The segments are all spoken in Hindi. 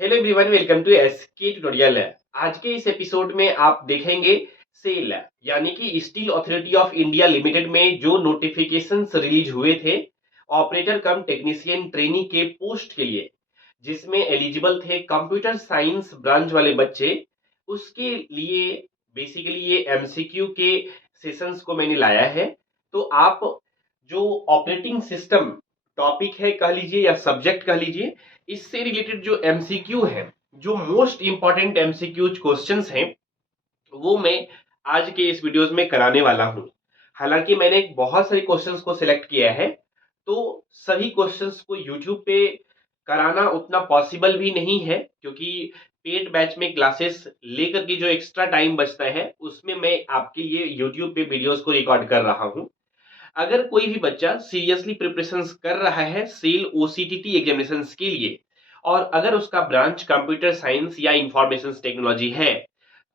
Hello everyone, welcome to SK tutorial. आज के इस एपिसोड में आप देखेंगे सेल यानी कि steel authority of India limited में जो नोटिफिकेशंस रिलीज हुए थे ऑपरेटर कम टेक्नीशियन ट्रेनी के पोस्ट के लिए, जिसमें एलिजिबल थे कंप्यूटर साइंस ब्रांच वाले बच्चे। उसके लिए बेसिकली ये एमसीक्यू के सेशंस को मैंने लाया है। तो आप जो ऑपरेटिंग सिस्टम टॉपिक है कह लीजिए या सब्जेक्ट कह लीजिए, इससे रिलेटेड जो एमसीक्यू है, जो मोस्ट इंपॉर्टेंट एमसीक्यू क्वेश्चंस हैं, वो मैं आज के इस वीडियोस में कराने वाला हूं। हालांकि मैंने बहुत सारे क्वेश्चंस को सिलेक्ट किया है, तो सभी क्वेश्चंस को यूट्यूब पे कराना उतना पॉसिबल भी नहीं है, क्योंकि पेड बैच में क्लासेस लेकर के जो एक्स्ट्रा टाइम बचता है उसमें मैं आपके लिए यूट्यूब पे वीडियोस को रिकॉर्ड कर रहा हूं। अगर कोई भी बच्चा सीरियसली प्रिपरेशन कर रहा है सेल ओसीटीटी एग्जामिनेशन के लिए, और अगर उसका ब्रांच कंप्यूटर साइंस या इंफॉर्मेशन टेक्नोलॉजी है,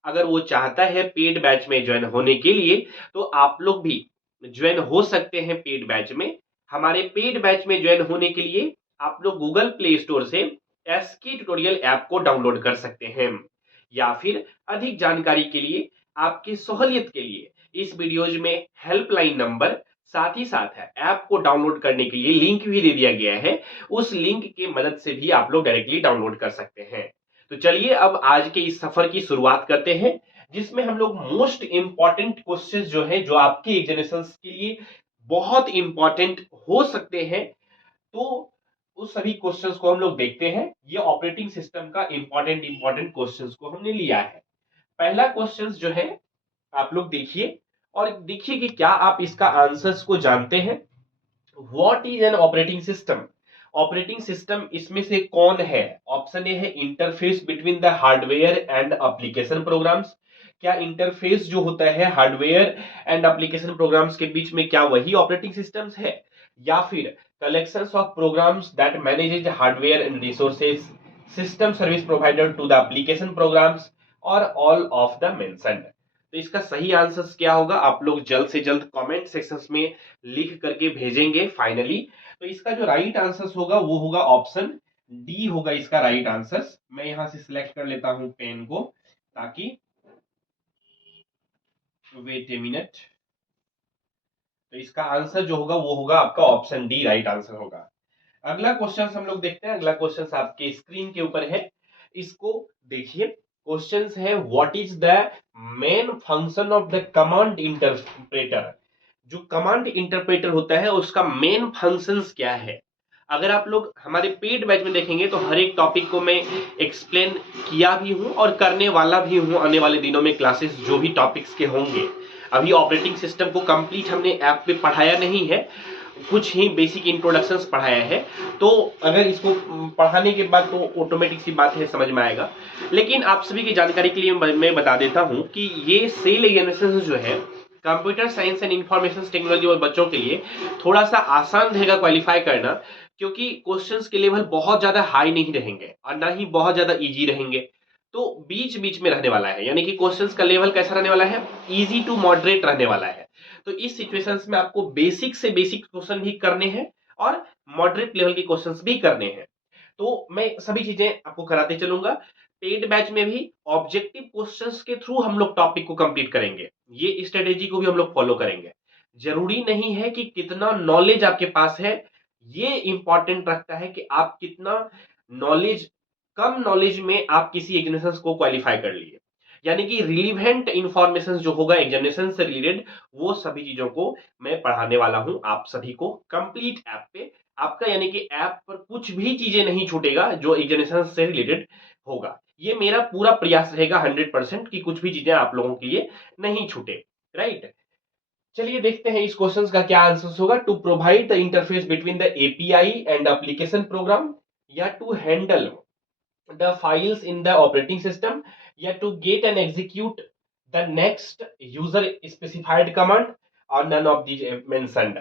अगर वो चाहता है पेड बैच में ज्वाइन होने के लिए, तो आप लोग भी ज्वाइन हो सकते हैं पेड बैच में। हमारे पेड बैच में ज्वाइन होने के लिए आप लोग गूगल प्ले स्टोर से एसके ट्यूटोरियल ऐप को डाउनलोड कर सकते हैं, या फिर अधिक जानकारी के लिए, आपकी सहूलियत के लिए, इस वीडियोज में हेल्पलाइन नंबर, साथ ही साथ है ऐप को डाउनलोड करने के लिए लिंक भी दे दिया गया है। उस लिंक के मदद से भी आप लोग डायरेक्टली डाउनलोड कर सकते हैं। तो चलिए अब आज के इस सफर की शुरुआत करते हैं, जिसमें हम लोग मोस्ट इंपॉर्टेंट क्वेश्चंस जो है, जो आपके एग्जामिनेशन के लिए बहुत इंपॉर्टेंट हो सकते हैं, तो उस सभी क्वेश्चंस को हम लोग देखते हैं। ये ऑपरेटिंग सिस्टम का इंपॉर्टेंट क्वेश्चंस को हमने लिया है। पहला क्वेश्चंस जो है, आप लोग देखिए और देखिए कि क्या आप इसका आंसर्स को जानते हैं। What is an operating system? Operating system इसमें से कौन है? ऑप्शन ए है interface between the hardware and application programs. क्या इंटरफेस जो होता है हार्डवेयर एंड एप्लीकेशन प्रोग्राम्स के बीच में, क्या वही ऑपरेटिंग सिस्टम्स है? या फिर collections of programs that manages hardware and resources, system service provider to the application programs, और ऑल ऑफ द मेंशन्ड? तो इसका सही आंसर क्या होगा, आप लोग जल्द से जल्द कमेंट सेक्शंस में लिख करके भेजेंगे फाइनली। तो इसका जो राइट आंसर होगा वो होगा ऑप्शन डी होगा इसका राइट आंसर। मैं यहां से सिलेक्ट कर लेता हूं पेन को, ताकि, वेट ए मिनट, तो इसका आंसर जो होगा वो होगा आपका ऑप्शन डी राइट आंसर होगा। अगला क्वेश्चन हम लोग देखते हैं। अगला क्वेश्चन आपके स्क्रीन के ऊपर है, इसको देखिए। क्वेश्चन है, what is the main function of the command interpreter? जो कमांड इंटरप्रेटर होता है उसका मेन फंक्शंस क्या है? अगर आप लोग हमारे पेड बैच में देखेंगे तो हर एक टॉपिक को मैं एक्सप्लेन किया भी हूं और करने वाला भी हूं आने वाले दिनों में। क्लासेस जो भी टॉपिक्स के होंगे, अभी ऑपरेटिंग सिस्टम को कंप्लीट हमने ऐप पे पढ़ाया नहीं है, कुछ ही बेसिक इंट्रोडक्शंस पढ़ाया है। तो अगर इसको पढ़ाने के बाद तो ऑटोमेटिक सी बात है, समझ में आएगा। लेकिन आप सभी की जानकारी के लिए मैं बता देता हूं कि ये सेल एग्जामिनेशन जो है computer science and information technology और बच्चों के लिए थोड़ा सा आसान रहेगा क्वालिफाई करना, क्योंकि क्वेश्चंस के लेवल बहुत ज्यादा हाई नहीं रहेंगे और ना ही बहुत ज्यादा इजी रहेंगे। तो बीच बीच में रहने वाला है, यानी कि क्वेश्चंस का लेवल कैसा रहने वाला है, इजी टू मॉडरेट रहने वाला है। तो इस सिचुएशंस में आपको बेसिक से बेसिक क्वेश्चन भी करने हैं और मॉडरेट लेवल के क्वेश्चंस भी करने हैं। तो मैं सभी चीजें आपको कराते चलूंगा। पेड बैच में भी ऑब्जेक्टिव क्वेश्चंस के थ्रू हम लोग टॉपिक को कंप्लीट करेंगे। ये स्ट्रेटेजी को भी हम लोग फॉलो करेंगे। जरूरी नहीं है कि कितना नॉलेज आपके पास है, ये इंपॉर्टेंट रखता है कि आप कितना नॉलेज, कम नॉलेज में आप किसी एग्जामिनेशन को क्वालिफाई कर लिए। यानी कि रिलीवेंट इंफॉर्मेशन जो होगा एग्जामिनेशन से रिलेटेड, वो सभी चीजों को मैं पढ़ाने वाला हूं आप सभी को कंप्लीट ऐप पे। आपका यानी कि ऐप पर कुछ भी चीजें नहीं छूटेगा जो एग्जामिनेशन से रिलेटेड होगा। ये मेरा पूरा प्रयास रहेगा 100% कि कुछ भी चीजें आप लोगों के लिए नहीं छूटे। राइट, चलिए देखते हैं इस क्वेश्चन का क्या आंसर होगा। To provide the interface between the API and application program, या to handle the files in the operating system, या to get and execute the next user specified command, or none of these mentioned.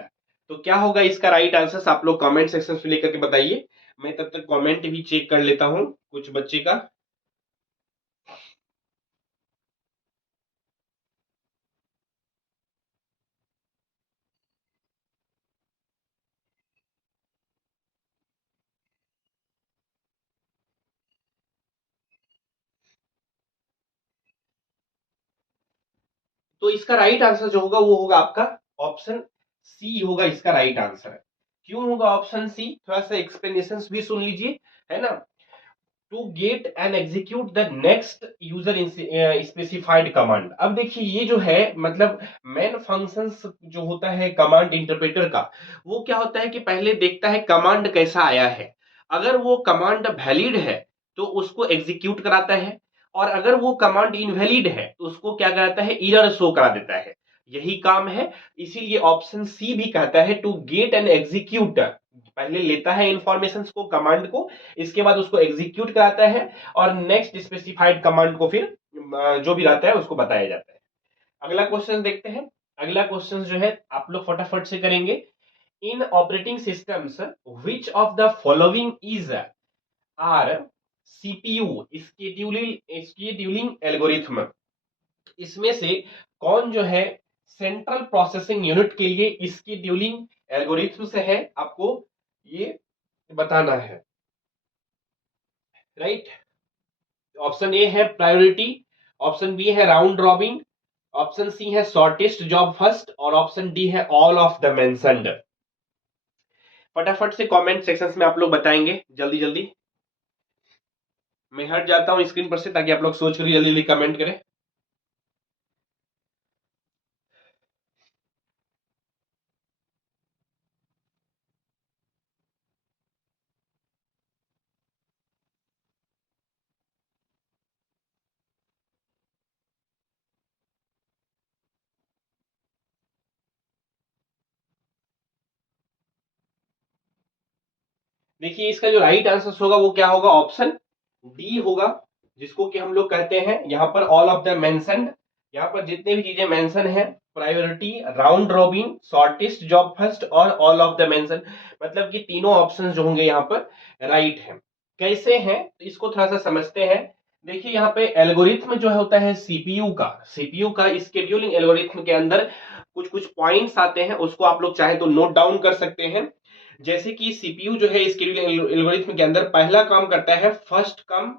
तो क्या होगा इसका राइट आंसर, आप लोग कमेंट सेक्शन में लेकर के बताइए। मैं तब तक कमेंट भी चेक कर लेता हूं कुछ बच्चे का। तो इसका राइट आंसर जो होगा वो होगा आपका ऑप्शन सी होगा इसका राइट आंसर। क्यों होगा ऑप्शन सी, थोड़ा सा एक्सप्लेनेशन भी सुन लीजिए, है ना। To get and execute the next user specified command. अब देखिए ये जो है मतलब मेन फंक्शंस जो होता है कमांड इंटरप्रेटर का, वो क्या होता है कि पहले देखता है कमांड कैसा आया है। अगर वो कमांड वैलिड है तो उसको एग्जीक्यूट कराता है, और अगर वो कमांड इनवैलिड है तो उसको क्या कराता है, एरर शो करा देता है। यही काम है, इसीलिए ऑप्शन सी भी कहता है टू गेट एंड एग्जीक्यूट, पहले लेता है इंफॉर्मेशन को, कमांड को, इसके बाद उसको एग्जीक्यूट कराता है और नेक्स्ट स्पेसिफाइड कमांड को फिर जो भी रहता है उसको बताया जाता है। अगला क्वेश्चन देखते हैं। अगला क्वेश्चन जो है आप लोग फटाफट से करेंगे। In operating systems which of the following is are CPU scheduling algorithm. इसमें से कौन जो है सेंट्रल प्रोसेसिंग यूनिट के लिए स्केड्यूलिंग एल्गोरिथम से है, आपको ये बताना है। राइट, ऑप्शन ए है प्रायोरिटी, ऑप्शन बी है राउंड रॉबिन, ऑप्शन सी है शॉर्टेस्ट जॉब फर्स्ट, और ऑप्शन डी है ऑल ऑफ द मेंशन्ड। फटाफट से कमेंट सेक्शन में आप लोग बताएंगे जल्दी जल्दी। मैं हट जाता हूं स्क्रीन पर से ताकि आप लोग सोच कर जल्दी जल्दी कमेंट करें। देखिए इसका जो राइट आंसर होगा वो क्या होगा, ऑप्शन डी होगा, जिसको कि हम लोग कहते हैं यहाँ पर ऑल ऑफ द मेंशन्ड। यहाँ पर जितने भी चीजें मेंशन है, priority, round robin, shortest job first और ऑल ऑफ द मेंशन, मतलब कि तीनों ऑप्शंस जो होंगे यहाँ पर राइट है। कैसे हैं तो इसको थोड़ा सा समझते हैं। देखिए यहाँ पे एल्गोरिथम जो होता है सीपीयू का स्केड्यूलिंग एल्गोरिथम के अंदर कुछ कुछ पॉइंट्स आते हैं, उसको आप लोग चाहे तो नोट डाउन कर सकते हैं। जैसे कि सीपीयू जो है स्केड्यूलिंग एल्गोरिथम के अंदर पहला काम करता है first come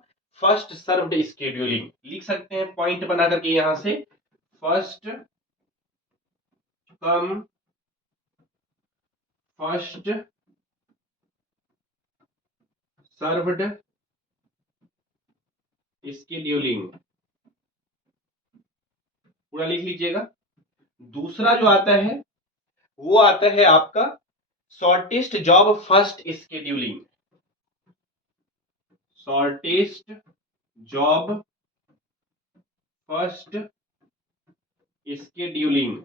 first served scheduling. लिख सकते हैं पॉइंट बना करके यहां से, first come first served scheduling, पूरा लिख लीजिएगा। दूसरा जो आता है वो आता है आपका shortest job first scheduling, shortest job first scheduling.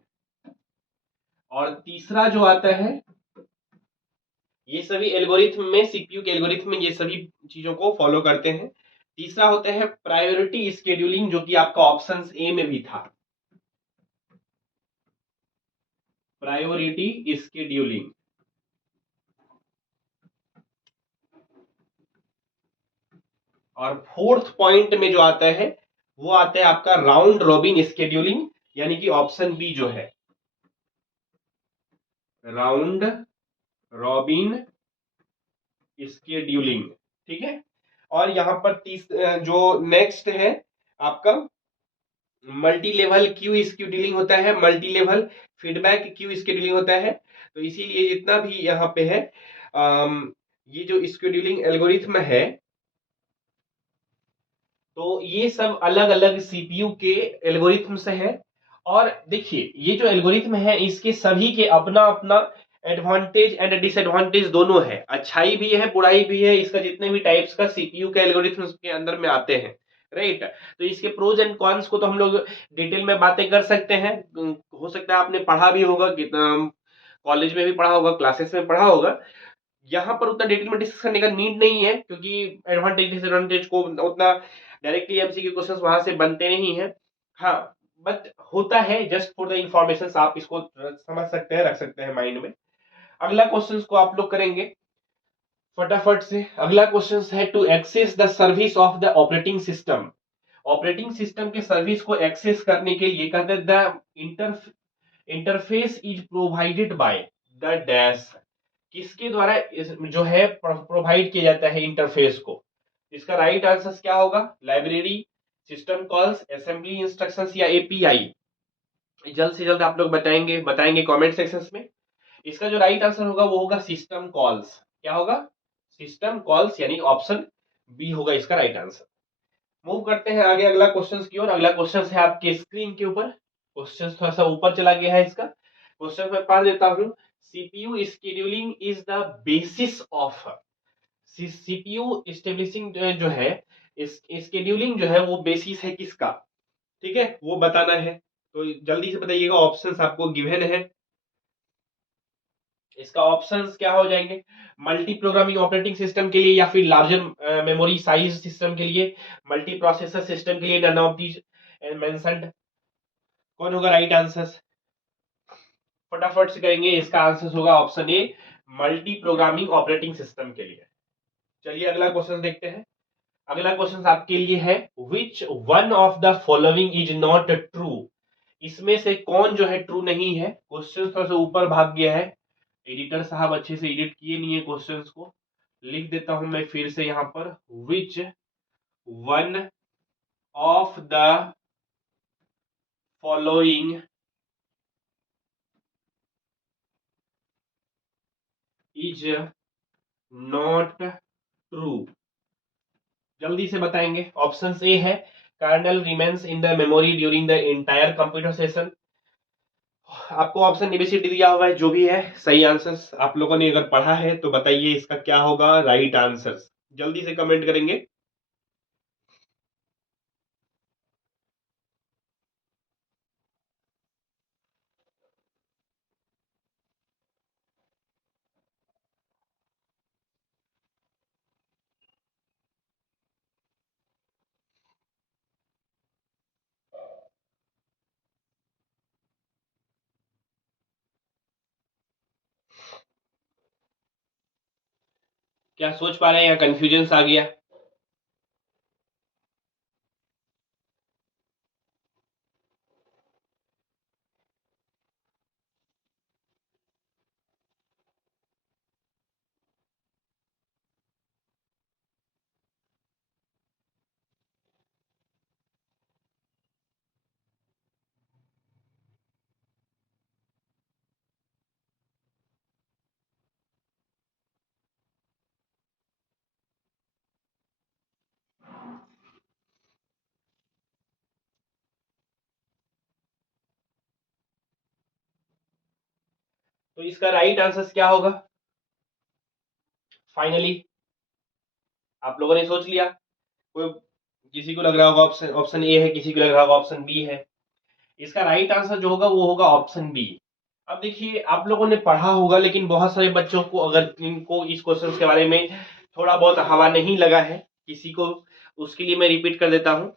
और तीसरा जो आता है, ये सभी एल्गोरिथम में, सीपीयू के एल्गोरिथम में ये सभी चीजों को फॉलो करते हैं। तीसरा होता है प्रायोरिटी स्केड्यूलिंग, जो कि आपका ऑप्शन ए में भी था, प्रायोरिटी स्केड्यूलिंग। और फोर्थ पॉइंट में जो आता है वो आता है आपका राउंड रॉबिन स्केड्यूलिंग, यानी कि ऑप्शन बी जो है, राउंड रॉबिन स्केड्यूलिंग। ठीक है। और यहां पर जो नेक्स्ट है आपका मल्टी लेवल क्यू स्केड्यूलिंग होता है, multi level feedback queue scheduling होता है। तो इसीलिए जितना भी यहाँ पे है ये जो स्केड्यूलिंग एल्गोरिथम है, तो ये सब अलग अलग सीपीयू के एल्गोरिथम से है। और देखिए ये जो एल्गोरिथम है इसके सभी के अपना अपना एडवांटेज एंड डिसएडवांटेज दोनों है, अच्छाई भी है बुराई भी है। इसका जितने भी टाइप्स का सीपीयू के एल्गोरिथम के अंदर में आते हैं, राइट। तो इसके प्रोज एंड कॉन्स को तो हम लोग डिटेल में बातें कर सकते हैं। हो सकता है आपने पढ़ा भी होगा, कॉलेज में भी पढ़ा होगा, क्लासेस में पढ़ा होगा। यहाँ पर उतना डिटेल में डिस्कस करने का नीड नहीं है, क्योंकि एडवांटेज डिसएडवांटेज को उतना डायरेक्टली एमसीक्यू क्वेश्चंस वहां से बनते नहीं है। हाँ, बट होता है जस्ट फॉर द इंफॉर्मेशन, आप इसको समझ सकते हैं, रख सकते हैं माइंड में। अगला क्वेश्चन को आप लोग करेंगे फटाफट से। अगला क्वेश्चन है to access the service of the operating system. Operating system के सर्विस को एक्सेस करने के लिए कहते हैं the interface is provided by the dash. किसके द्वारा जो है प्रोवाइड किया जाता है इंटरफेस को। इसका राइट आंसर क्या होगा, library, system calls, assembly instructions या एपीआई। जल्द से जल्द आप लोग बताएंगे कमेंट सेक्शंस में। इसका जो राइट आंसर होगा वो होगा सिस्टम कॉल्स। क्या होगा? सिस्टम कॉल्स, यानी ऑप्शन बी होगा इसका राइट आंसर। मूव करते हैं आगे अगला क्वेश्चन की ओर। अगला क्वेश्चन है आपके स्क्रीन के ऊपर। क्वेश्चन थोड़ा सा ऊपर चला गया है इसका। क्वेश्चन मैं पढ़ देता हूं। CPU scheduling is the basis of. CPU establishing जो है, इस शेड्यूलिंग जो है वो बेसिस है किसका? ठीक है, वो बताना है। तो जल्दी से बताइएगा, ऑप्शंस आपको गिवन है। इसका ऑप्शंस क्या हो जाएंगे? मल्टी प्रोग्रामिंग ऑपरेटिंग सिस्टम के लिए, या फिर लार्जर मेमोरी साइज सिस्टम के लिए, मल्टी प्रोसेसर सिस्टम के लिए, नन ऑफ दीज मेंशन्ड। कौन होगा राइट आंसर? फटाफट से करेंगे। इसका आंसर होगा option A, multi programming operating system के लिए। चलिए अगला क्वेश्चन देखते हैं। अगला क्वेश्चन आपके लिए है, विच one of the following is not true. इसमें से कौन जो है ट्रू नहीं है? क्वेश्चन थोड़ा सा ऊपर भाग गया है, एडिटर साहब अच्छे से एडिट किए नहीं है क्वेश्चंस को। लिख देता हूं मैं फिर से यहां पर, which one of the following is not true. जल्दी से बताएंगे। ऑप्शन ए है, kernel remains in the memory during the entire computer session. आपको ऑप्शन एबीसीडी दिया हुआ है, जो भी है सही आंसर्स आप लोगों ने अगर पढ़ा है तो बताइए इसका क्या होगा राइट आंसर्स। जल्दी से कमेंट करेंगे। क्या सोच पा रहे हैं या कंफ्यूजन आ गया? तो इसका राइट आंसर क्या होगा फाइनली? आप लोगों ने सोच लिया? कोई, किसी को लग रहा होगा ऑप्शन ऑप्शन ए है, किसी को लग रहा होगा ऑप्शन बी है। इसका राइट आंसर जो होगा वो होगा ऑप्शन बी। अब देखिए, आप लोगों ने पढ़ा होगा, लेकिन बहुत सारे बच्चों को, अगर इनको इस क्वेश्चन के बारे में थोड़ा बहुत हवा नहीं लगा है किसी को, उसके लिए मैं रिपीट कर देता हूं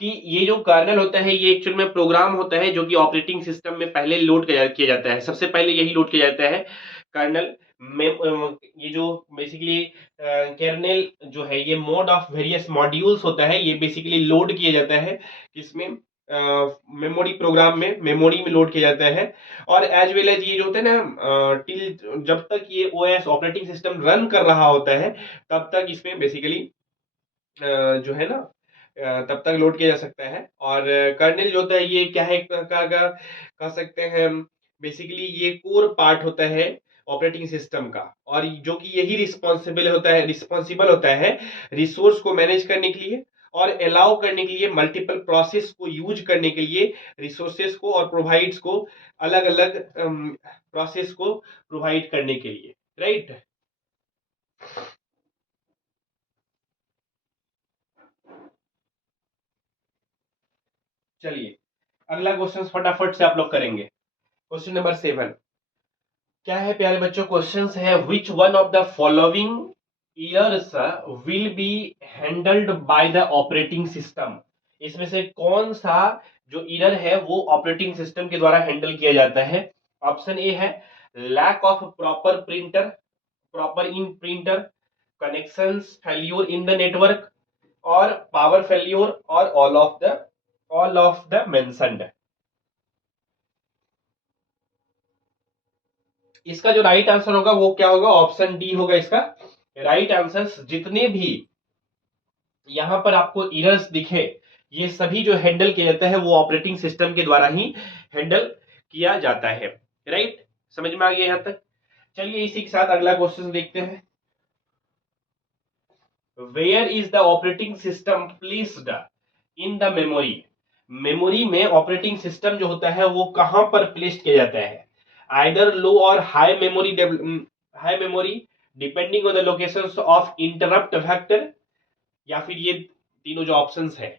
कि ये जो कर्नल होता है ये एक्चुअल में प्रोग्राम होता है जो कि ऑपरेटिंग सिस्टम में पहले लोड किया जाता है। सबसे पहले यही लोड किया जाता है कर्नल में। ये जो बेसिकली कर्नल जो है, ये मोड ऑफ वेरियस मॉड्यूल्स होता है, ये बेसिकली लोड किया जाता है किसमें? मेमोरी प्रोग्राम में, मेमोरी में लोड किया जाता है। और एज वेल एज ये जो होता है ना, टिल जब तक ये ओएस ऑपरेटिंग सिस्टम रन कर रहा होता है तब तक इसमें बेसिकली जो है ना, तब तक लोड किया जा सकता है। और कर्नेल जो होता है ये क्या है, कह सकते हैं बेसिकली ये कोर पार्ट होता है ऑपरेटिंग सिस्टम का, और जो कि यही रिस्पॉन्सिबल होता है रिसोर्स को मैनेज करने के लिए और अलाउ करने के लिए, मल्टीपल प्रोसेस को यूज करने के लिए, रिसोर्सेस को और प्रोवाइड्स को, अलग अलग प्रोसेस को प्रोवाइड करने के लिए, राइट? चलिए अगला क्वेश्चन फटाफट से आप लोग करेंगे। क्वेश्चन नंबर 7 क्या है प्यारे बच्चों? क्वेश्चन है, विच one of the following years will be handled by the operating system. इसमें से कौन सा जो ईयर है वो ऑपरेटिंग सिस्टम के द्वारा हैंडल किया जाता है? ऑप्शन ए है, lack of proper in printer, connections failure in the network, और पावर फेल्यूर, और ऑल ऑफ द मेंशन्ड। इसका जो राइट आंसर होगा वो क्या होगा? ऑप्शन डी होगा इसका राइट आंसर। जितने भी यहां पर आपको एरर्स दिखे, ये सभी जो हैंडल किया जाता है वो ऑपरेटिंग सिस्टम के द्वारा ही हैंडल किया जाता है। राइट, समझ में आ गया यहां तक? चलिए इसी के साथ अगला क्वेश्चन देखते हैं। Where is the operating system placed in the memory? Memory में ऑपरेटिंग सिस्टम जो होता है वो कहां पर प्लेस्ड किया जाता है? आइदर लो और high memory depending on the locations of interrupt vector, या फिर ये तीनों जो ऑप्शंस है,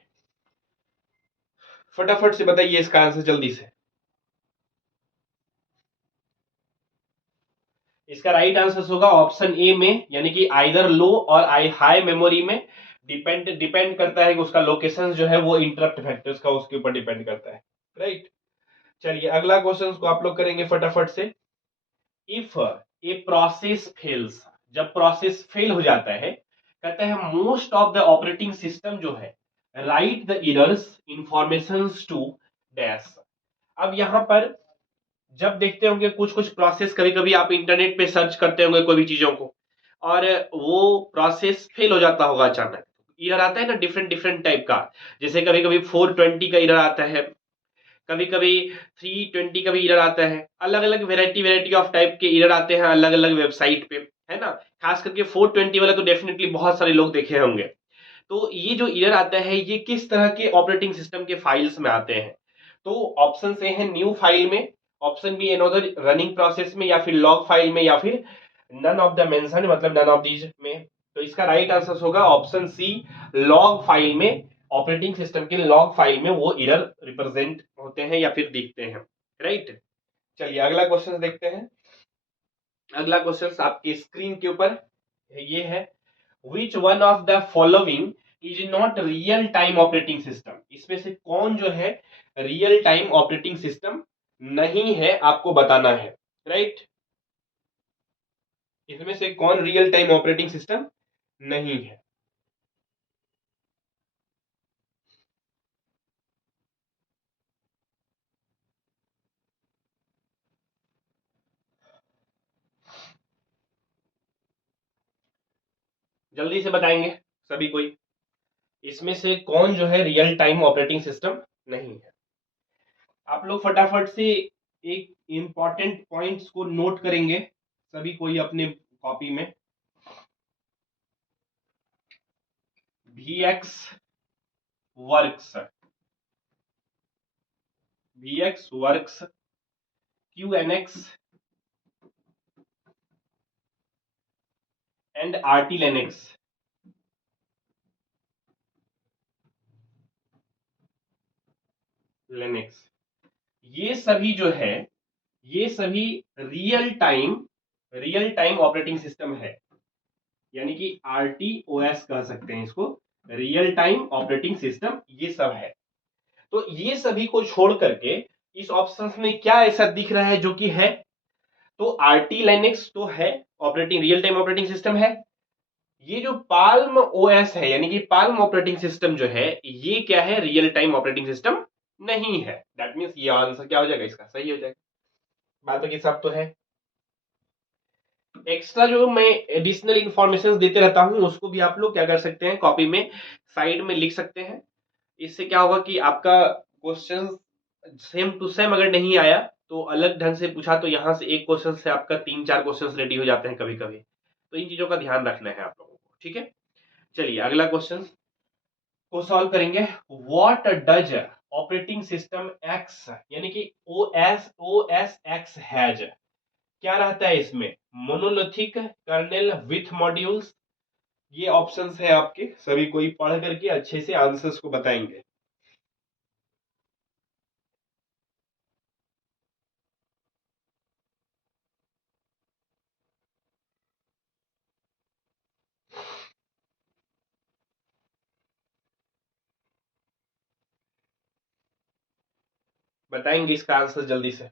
फटाफट से बताइए इसका आंसर जल्दी से। इसका राइट आंसर होगा ऑप्शन ए में, यानी कि आइदर लो और हाई मेमोरी में। डिपेंड करता है कि उसका लोकेशन जो है वो इंटरप्ट फैक्टर्स का उसके ऊपर डिपेंड करता है। राइट, चलिए अगला क्वेश्चन को आप लोग करेंगे फटाफट से। इफ ए प्रोसेस फेल्स, जब प्रोसेस फेल हो जाता है, कहते हैं most of the operating system जो है write the errors information to dash. अब यहां पर जब देखते होंगे कुछ कुछ प्रोसेस, कभी कभी आप इंटरनेट पे सर्च करते होंगे कोई भी चीजों को, और वो प्रोसेस फेल हो जाता होगा अचानक, एरर आता है ना डिफरेंट डिफरेंट टाइप का। जैसे कभी कभी 420 का एरर आता है, कभी कभी 320 का भी एरर आता है, अलग अलग वेराइटी वेराइटी ऑफ टाइप के एरर आते हैं अलग अलग वेबसाइट पे, है ना। खास करके 420 वाला तो डेफिनेटली बहुत सारे लोग देखे होंगे। तो ये जो एरर आता है ये किस तरह के ऑपरेटिंग सिस्टम के फाइल्स में आते हैं? तो ऑप्शन ए है न्यू फाइल में, option be another running process में, या फिर लॉग फाइल में, या फिर नन ऑफ द मेंशन, मतलब नन ऑफ दीज में। तो इसका राइट आंसर होगा ऑप्शन सी, लॉग फाइल में। ऑपरेटिंग सिस्टम के लॉग फाइल में वो एरर रिप्रेजेंट होते हैं या फिर दिखते हैं। राइट, चलिए अगला क्वेश्चन देखते हैं। अगला क्वेश्चन आपकी स्क्रीन के ऊपर ये है, विच one of the following is not real time operating system? इसमें से कौन जो है रियल टाइम ऑपरेटिंग सिस्टम नहीं है, आपको बताना है। राइट, इसमें से कौन रियल टाइम ऑपरेटिंग सिस्टम नहीं है? जल्दी से बताएंगे सभी कोई, इसमें से कौन जो है रियल टाइम ऑपरेटिंग सिस्टम नहीं है? आप लोग फटाफट से एक इंपॉर्टेंट पॉइंट्स को नोट करेंगे सभी कोई अपने कॉपी में। VX works, VX works, QNX and RT Linux. Linux, ये सभी जो है ये सभी रियल टाइम ऑपरेटिंग सिस्टम है, यानी कि RTOS कह सकते हैं इसको, रियल टाइम ऑपरेटिंग सिस्टम ये सब है। तो ये सभी को छोड़ करके इस ऑप्शन में क्या ऐसा दिख रहा है जो कि है? तो RT लिनक्स तो है, operating real time operating system है। ये जो पाल्म OS है, यानी कि पाल्म ऑपरेटिंग सिस्टम जो है, ये क्या है? रियल टाइम ऑपरेटिंग सिस्टम नहीं है। दैट मीन्स ये आंसर क्या हो जाएगा? इसका सही हो जाएगा। बातों की सब तो है। एक्स्ट्रा जो मैं एडिशनल इंफॉर्मेशन देते रहता हूं उसको भी आप लोग क्या कर सकते हैं, कॉपी में साइड में लिख सकते हैं। इससे क्या होगा कि आपका क्वेश्चन सेम टू सेम अगर नहीं आया तो अलग ढंग से पूछा तो यहां से एक क्वेश्चन से आपका 3-4 क्वेश्चन रेडी हो जाते हैं कभी कभी। तो इन चीजों का ध्यान रखना है आप लोगों को, ठीक है। चलिए अगला क्वेश्चन को सॉल्व करेंगे। What does operating system x, यानी कि OS एक्स हैज, क्या रहता है इसमें? Monolithic kernel with modules. ये ऑप्शंस है आपके, सभी कोई पढ़ करके अच्छे से आंसर्स को बताएंगे। बताएंगे इसका आंसर जल्दी से।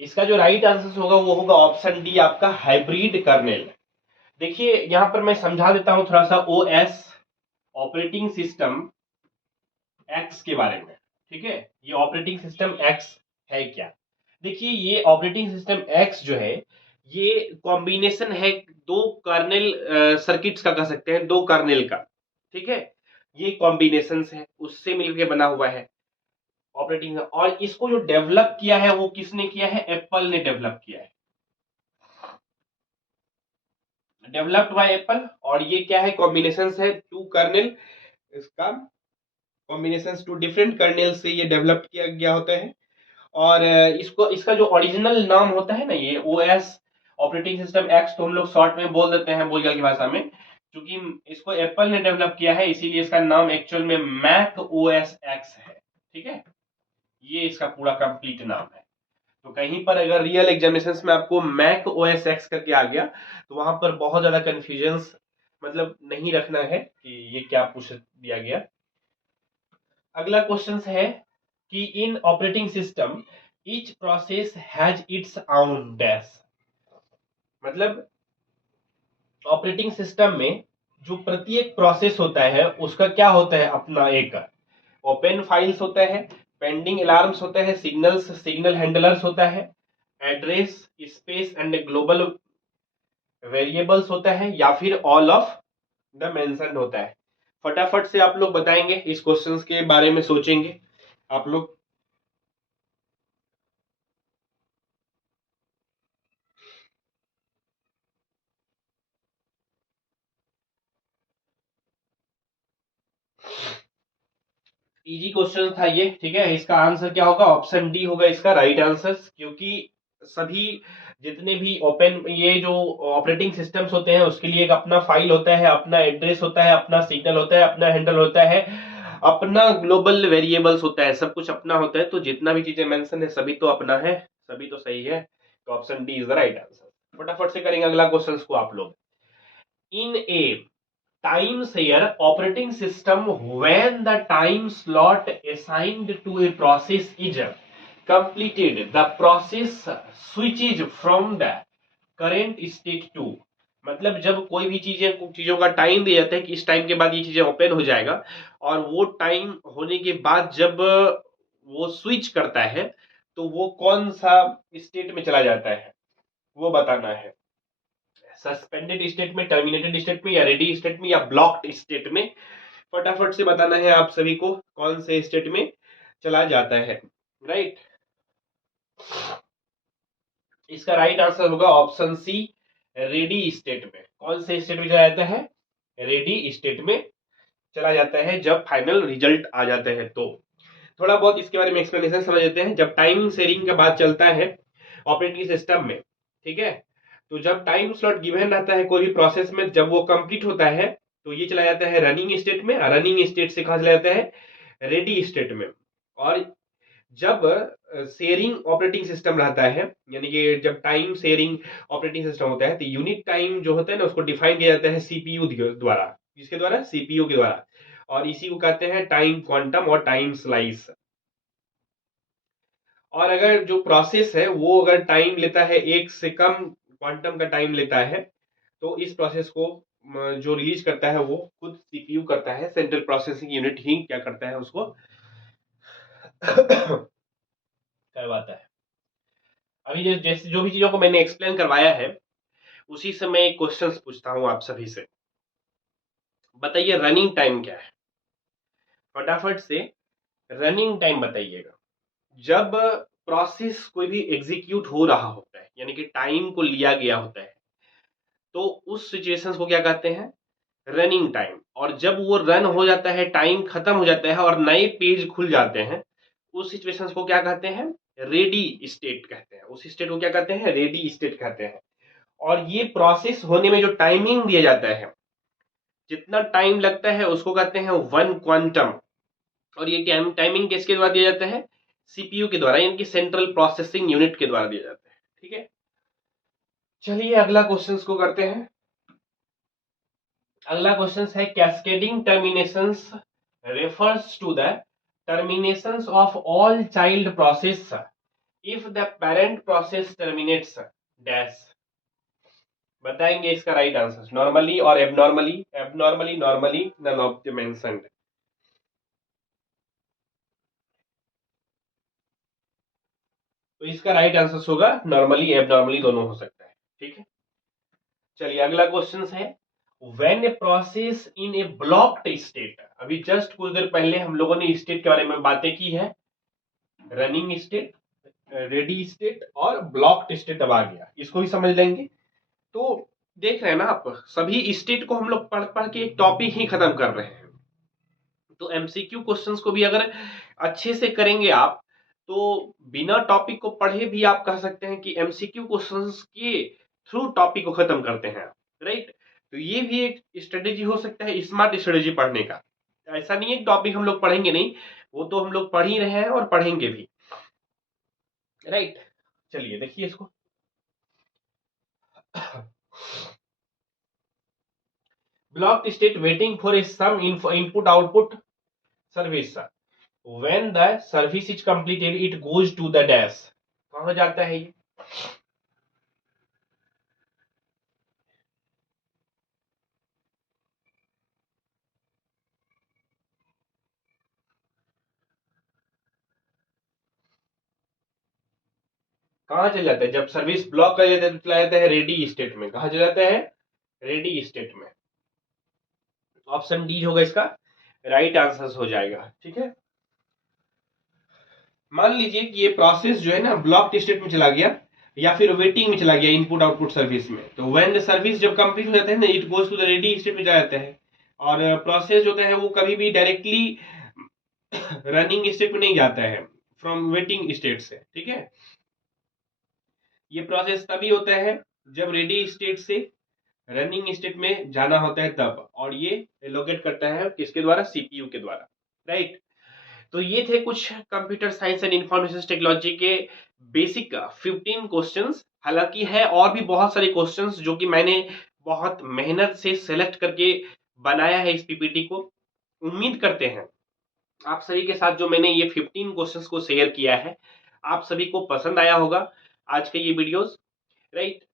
इसका जो राइट आंसर होगा वो होगा ऑप्शन डी, आपका हाइब्रिड कर्नेल। देखिए यहां पर मैं समझा देता हूं थोड़ा सा OS ऑपरेटिंग सिस्टम एक्स के बारे में, ठीक है। ये ऑपरेटिंग सिस्टम एक्स है क्या? देखिए ये ऑपरेटिंग सिस्टम एक्स जो है ये कॉम्बिनेशन है दो कर्नेल सर्किट्स का, कह सकते हैं, दो कर्नेल का, ठीक है। ये कॉम्बिनेशन है, उससे मिलकर बना हुआ है ऑपरेटिंग। और इसको जो डेवलप किया है वो किसने किया है? एप्पल ने डेवलप किया है, डेवलप्ड बाय एप्पल। और ये क्या है? कॉम्बिनेशन है टू कर्नेल, इसका कॉम्बिनेशन टू डिफरेंट कर्नेल से ये डेवलप किया गया होता है। और इसको, इसका जो ओरिजिनल नाम होता है ना, ये ओएस ऑपरेटिंग सिस्टम एक्स, तो हम लोग शॉर्ट में बोल देते हैं बोलचाल की भाषा में। क्योंकि इसको एप्पल ने डेवलप किया है इसीलिए इसका नाम एक्चुअल में मैक ओएस एक्स है, ठीक है। ये इसका पूरा कंप्लीट नाम है। तो कहीं पर अगर रियल एग्जामिनेशन में आपको मैक ओएस एक्स करके आ गया तो वहां पर बहुत ज्यादा कंफ्यूजन, मतलब नहीं रखना है कि ये क्या पूछ दिया गया। अगला क्वेश्चन है कि in operating system each process has its own dash. मतलब ऑपरेटिंग सिस्टम में जो प्रत्येक प्रोसेस होता है उसका क्या होता है? अपना एक ओपन फाइल्स होता है, पेंडिंग अलार्म्स होता है, सिग्नल्स, सिग्नल हैंडलर्स होता है, address, space and global variables होता है, या फिर ऑल ऑफ द मेंशन्ड होता है। फटाफट से आप लोग बताएंगे, इस क्वेश्चंस के बारे में सोचेंगे आप लोग। इजी क्वेश्चन था ये, ठीक है। इसका आंसर क्या होगा? ऑप्शन डी होगा इसका राइट आंसर। क्योंकि सभी जितने भी ओपन ये जो ऑपरेटिंग सिस्टम्स होते हैं उसके लिए एक अपना फाइल होता है, अपना एड्रेस होता है, अपना सिग्नल होता है, अपना हैंडल होता है, अपना ग्लोबल वेरिएबल्स होता है, सब कुछ अपना होता है। तो जितना भी चीजें मेंशन है सभी तो अपना है, सभी तो सही है। तो option D is the right answer. फटाफट से करेंगे अगला क्वेश्चन को आप लोग। इन ए time share operating system, when the time slot assigned to a process is completed, the process switches from the current state to। मतलब जब कोई भी चीजों का टाइम दिया जाता है कि इस टाइम के बाद ये चीजें ओपन हो जाएगा, और वो टाइम होने के बाद जब वो स्विच करता है तो वो कौन सा स्टेट में चला जाता है वो बताना है। सस्पेंडेड स्टेट में, टर्मिनेटेड स्टेट में, या रेडी स्टेट में, या ब्लॉक्ड स्टेट में। फटाफट से बताना है आप सभी को कौन से स्टेट में चला जाता है, राइट। इसका राइट आंसर होगा ऑप्शन सी, रेडी स्टेट में। कौन से स्टेट में चला जाता है? रेडी स्टेट में चला जाता है जब फाइनल रिजल्ट आ जाता है। तो थोड़ा बहुत इसके बारे में एक्सप्लेनेशन समझ लेते हैं। जब टाइम शेयरिंग का बात चलता है ऑपरेटिंग सिस्टम में, ठीक है, तो जब टाइम स्लॉट गिवन रहता है कोई भी प्रोसेस में, जब वो कंप्लीट होता है तो ये चला जाता है रनिंग स्टेट में। रनिंग स्टेट से कहा चला जाता है? रेडी स्टेट में। और जब शेयरिंग ऑपरेटिंग सिस्टम रहता है, यानी कि जब टाइम शेयरिंग ऑपरेटिंग सिस्टम होता है तो यूनिट टाइम जो होता है ना उसको डिफाइन किया जाता है सीपीयू द्वारा। किसके द्वारा? सीपीयू के द्वारा। और इसी को कहते हैं टाइम क्वांटम और टाइम स्लाइस। और अगर जो प्रोसेस है वो अगर टाइम लेता है एक से कम क्वांटम का टाइम लेता है तो इस प्रोसेस को जो रिलीज करता है वो खुद सीपीयू करता है। सेंट्रल प्रोसेसिंग यूनिट ही क्या करता है? उसको करवाता है। अभी जैसे जो भी चीजों को मैंने एक्सप्लेन करवाया है उसी से मैं एक क्वेश्चन पूछता हूं आप सभी से। बताइए रनिंग टाइम क्या है? फटाफट से रनिंग टाइम बताइएगा। जब प्रोसेस कोई भी एग्जीक्यूट हो रहा होता है, यानी कि टाइम को लिया गया होता है, तो उस सिचुएशंस को क्या कहते हैं? Running time. और जब वो रन हो जाता है, टाइम खत्म हो जाता है और नए पेज खुल जाते हैं, उस सिचुएशंस को क्या कहते हैं? रेडी स्टेट कहते हैं। उस स्टेट को क्या कहते हैं? रेडी स्टेट कहते हैं। और ये प्रोसेस होने में जो टाइमिंग दिया जाता है, जितना टाइम लगता है उसको कहते हैं वन क्वांटम। और ये टाइमिंग किसके द्वारा दिया जाता है? सीपीयू के द्वारा, यानी कि सेंट्रल प्रोसेसिंग यूनिट के द्वारा दिया जाता है, ठीक है। चलिए अगला क्वेश्चन को करते हैं। अगला क्वेश्चन है cascading terminations refers to the terminations of all child process if the parent process terminates dash। बताएंगे इसका राइट आंसर। नॉर्मली और abnormally, abnormally, normally, none of the mentioned. तो इसका राइट आंसर होगा नॉर्मली, एबनॉर्मली दोनों हो सकता है। ठीक है, चलिए अगला क्वेश्चन है, when a process in A blocked state, अभी जस्ट कुछ देर पहले हम लोगों ने स्टेट के बारे में बातें की है, रनिंग स्टेट, रेडी स्टेट और ब्लॉक्ड स्टेट अब आ गया, इसको भी समझ लेंगे। तो देख रहे हैं ना आप, सभी स्टेट को हम लोग पढ़ पढ़ के एक टॉपिक ही खत्म कर रहे हैं। तो एमसीक्यू क्वेश्चंस को भी अगर अच्छे से करेंगे आप, तो बिना टॉपिक को पढ़े भी आप कह सकते हैं कि एमसीक्यू क्वेश्चंस के थ्रू टॉपिक को खत्म करते हैं, राइट। तो ये भी एक स्ट्रेटेजी हो सकता है, स्मार्ट स्ट्रेटेजी पढ़ने का। ऐसा नहीं है कि टॉपिक हम लोग पढ़ेंगे नहीं, वो तो हम लोग पढ़ ही रहे हैं और पढ़ेंगे भी, राइट। चलिए देखिए इसको, blocked state waiting for some input output service, when the service is completed it goes to the dash, कहाँ जाता है ये, कहाँ चल जाता है, जब सर्विस ब्लॉक कर जाता है तो चला जाता है रेडी स्टेट में, कहाँ चला जाता है, रेडी स्टेट में। ऑप्शन डी होगा इसका राइट आंसर हो जाएगा, ठीक है। मान लीजिए कि ये प्रोसेस जो है ना ब्लॉक स्टेट में चला गया या फिर वेटिंग में चला गया इनपुट आउटपुट सर्विस में, तो व्हेन द सर्विस जब कंप्लीट हो जाता है ना, it goes to the ready state में जा जाता है। और प्रोसेस होता है वो कभी भी डायरेक्टली रनिंग स्टेट में नहीं जाता है, फ्रॉम वेटिंग स्टेट से, ठीक है। ये प्रोसेस तभी होता है जब रेडी स्टेट से रनिंग स्टेट में जाना होता है तब, और ये एलोकेट करता है किसके द्वारा, सीपीयू के द्वारा, राइट। तो ये थे कुछ computer science and information technology के बेसिक 15 क्वेश्चंस। हालांकि है और भी बहुत सारे क्वेश्चंस जो कि मैंने बहुत मेहनत से सेलेक्ट करके बनाया है इस पीपीटी को। उम्मीद करते हैं आप सभी के साथ जो मैंने ये 15 क्वेश्चंस को शेयर किया है, आप सभी को पसंद आया होगा आज के ये वीडियोस, राइट।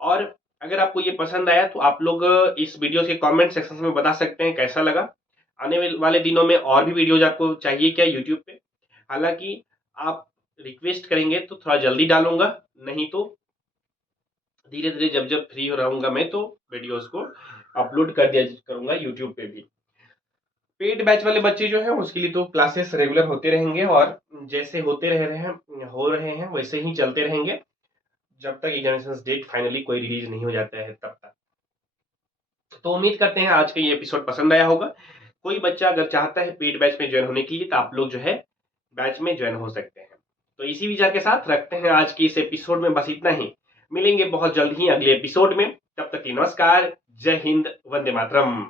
और अगर आपको ये पसंद आया तो आप लोग इस वीडियो के कमेंट सेक्शन में बता सकते हैं कैसा लगा। आने वाले दिनों में और भी वीडियोज आपको चाहिए क्या यूट्यूब पे, हालांकि आप रिक्वेस्ट करेंगे तो थोड़ा जल्दी डालूंगा, नहीं तो धीरे धीरे जब जब फ्री हो रहूंगा मैं तो वीडियोस को अपलोड कर दिया करूंगा यूट्यूब पे भी। पेड बैच वाले बच्चे जो हैं उसके लिए तो क्लासेस रेगुलर होते रहेंगे, और जैसे हो रहे हैं वैसे ही चलते रहेंगे जब तक एग्जामिनेशन डेट फाइनली कोई रिलीज नहीं हो जाता है तब तक। तो उम्मीद करते हैं आज का ये एपिसोड पसंद आया होगा। कोई बच्चा अगर चाहता है पेड बैच में ज्वाइन होने के लिए तो आप लोग जो है बैच में ज्वाइन हो सकते हैं। तो इसी विचार के साथ रखते हैं आज की इस एपिसोड में बस इतना ही। मिलेंगे बहुत जल्द ही अगले एपिसोड में, तब तक के नमस्कार, जय हिंद, वंदे मातरम।